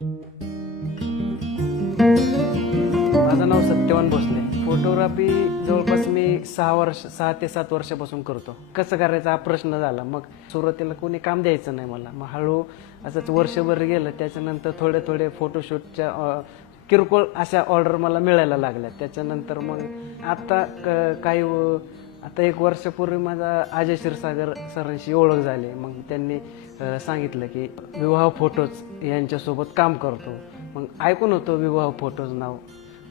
माझं नाव सत्यवान भोसले. फोटोग्राफी जवळपास मी 6 ते 7 वर्षापासून करतो. कसं करायचा हा प्रश्न झाला. मग सुरुवातीला कोणी काम द्यायचं नाही मला. मग हळू असंच वर्षभर गेलं. त्याच्यानंतर थोडे थोडे फोटोशूटच्या किरकोळ अशा ऑर्डर मला मिळायला लागल्या. त्याच्यानंतर मग आता आता 1 वर्षापूर्वी माझा अजय क्षीरसागर सरांशी ओळख झाली. मग त्यांनी सांगितलं की विवाह फोटोज यांच्यासोबत काम करतो. मग ऐकून होतो विवाह फोटोज नाव.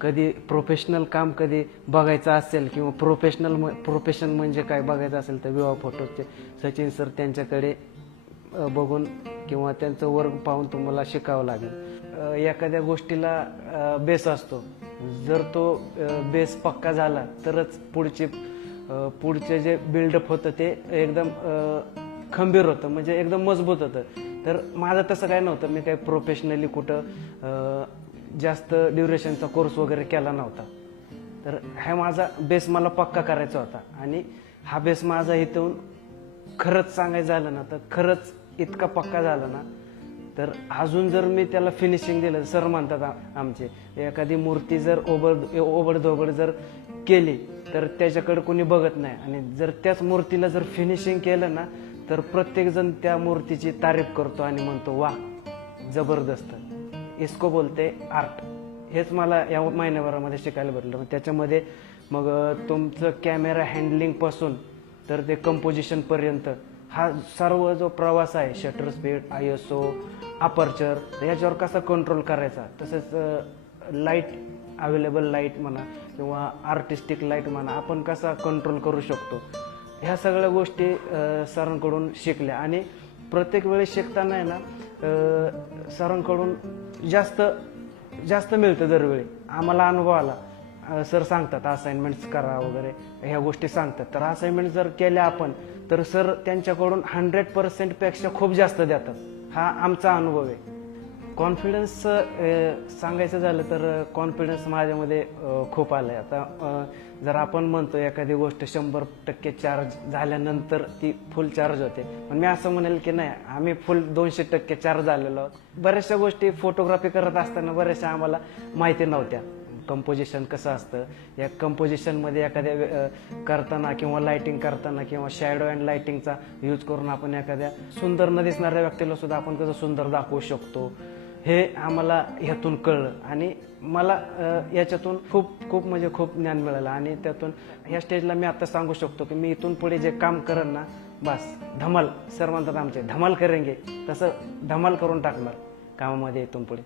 कधी प्रोफेशनल काम कधी बघायचं असेल किंवा प्रोफेशन म्हणजे काय बघायचं असेल तर विवाह फोटोजचे सचिन सर त्यांच्याकडे बघून किंवा त्यांचं वर्क पाहून तुम्हाला शिकावं लागेल. एखाद्या गोष्टीला बेस असतो. जर तो बेस पक्का झाला तरच पुढचे जे बिल्डअप होतं ते एकदम खंबीर होतं, म्हणजे एकदम मजबूत होतं. तर माझं तसं काय नव्हतं. मी काही प्रोफेशनली कुठं जास्त ड्युरेशनचा कोर्स वगैरे केला नव्हता. तर हा माझा बेस मला पक्का करायचा होता. आणि हा बेस माझा इथून खरंच सांगायचं झालं ना तर खरंच इतका पक्का झाला ना तर अजून जर मी त्याला फिनिशिंग दिलं. सर म्हणतात आमचे, एखादी मूर्ती जर ओबडधोबड जर केली तर त्याच्याकडे कोणी बघत नाही. आणि जर त्याच मूर्तीला जर फिनिशिंग केलं ना तर प्रत्येकजण त्या मूर्तीची तारीफ करतो आणि म्हणतो वा जबरदस्त. इसको बोलते आर्ट. हेच मला या महिन्याभरामध्ये शिकायला भेटलं. त्याच्यामध्ये मग तुमचं कॅमेरा हँडलिंगपासून तर ते कंपोजिशनपर्यंत हा सर्व जो प्रवास आहे, शटर स्पीड, ISO, अपर्चर, याच्यावर कसा कंट्रोल करायचा, तसंच लाईट, अवेलेबल लाईट म्हणा किंवा आर्टिस्टिक लाईट म्हणा, आपण कसा कंट्रोल करू शकतो, ह्या सगळ्या गोष्टी सरांकडून शिकल्या. आणि प्रत्येक वेळेस शिकताना आहे ना सरांकडून जास्त मिळतं. दरवेळी आम्हाला अनुभव आला. सर सांगतात असाइनमेंट्स करा वगैरे, ह्या गोष्टी सांगतात. तर असाइनमेंट जर केल्या आपण तर सर त्यांच्याकडून 100% पेक्षा खूप जास्त देतात. हा आमचा अनुभव आहे. कॉन्फिडन्स सांगायचं झालं तर कॉन्फिडन्स माझ्यामध्ये खूप आलं आहे. आता जर आपण म्हणतो एखादी गोष्ट 100% चार्ज झाल्यानंतर ती फुल चार्ज होते, पण मी असं म्हणेल की नाही, आम्ही फुल 200% चार्ज झालेलो आहोत. बऱ्याचशा गोष्टी फोटोग्राफी करत असताना बऱ्याचशा आम्हाला माहिती नव्हत्या. कंपोजिशन कसं असतं, या कंपोजिशनमध्ये एखाद्या करताना किंवा लाईटिंग करताना किंवा शॅडो अँड लाईटिंगचा यूज करून आपण एखाद्या सुंदर न दिसणाऱ्या व्यक्तीला सुद्धा आपण कसं सुंदर दाखवू शकतो, हे आम्हाला ह्यातून कळलं. आणि मला याच्यातून खूप म्हणजे खूप ज्ञान मिळालं. आणि त्यातून ह्या स्टेजला मी आता सांगू शकतो की मी इथून पुढे जे काम करेन ना, बस धमाल. सर म्हणतात आमचे धमाल करेंगे, तसं धमाल करून टाकणार कामामध्ये इथून पुढे.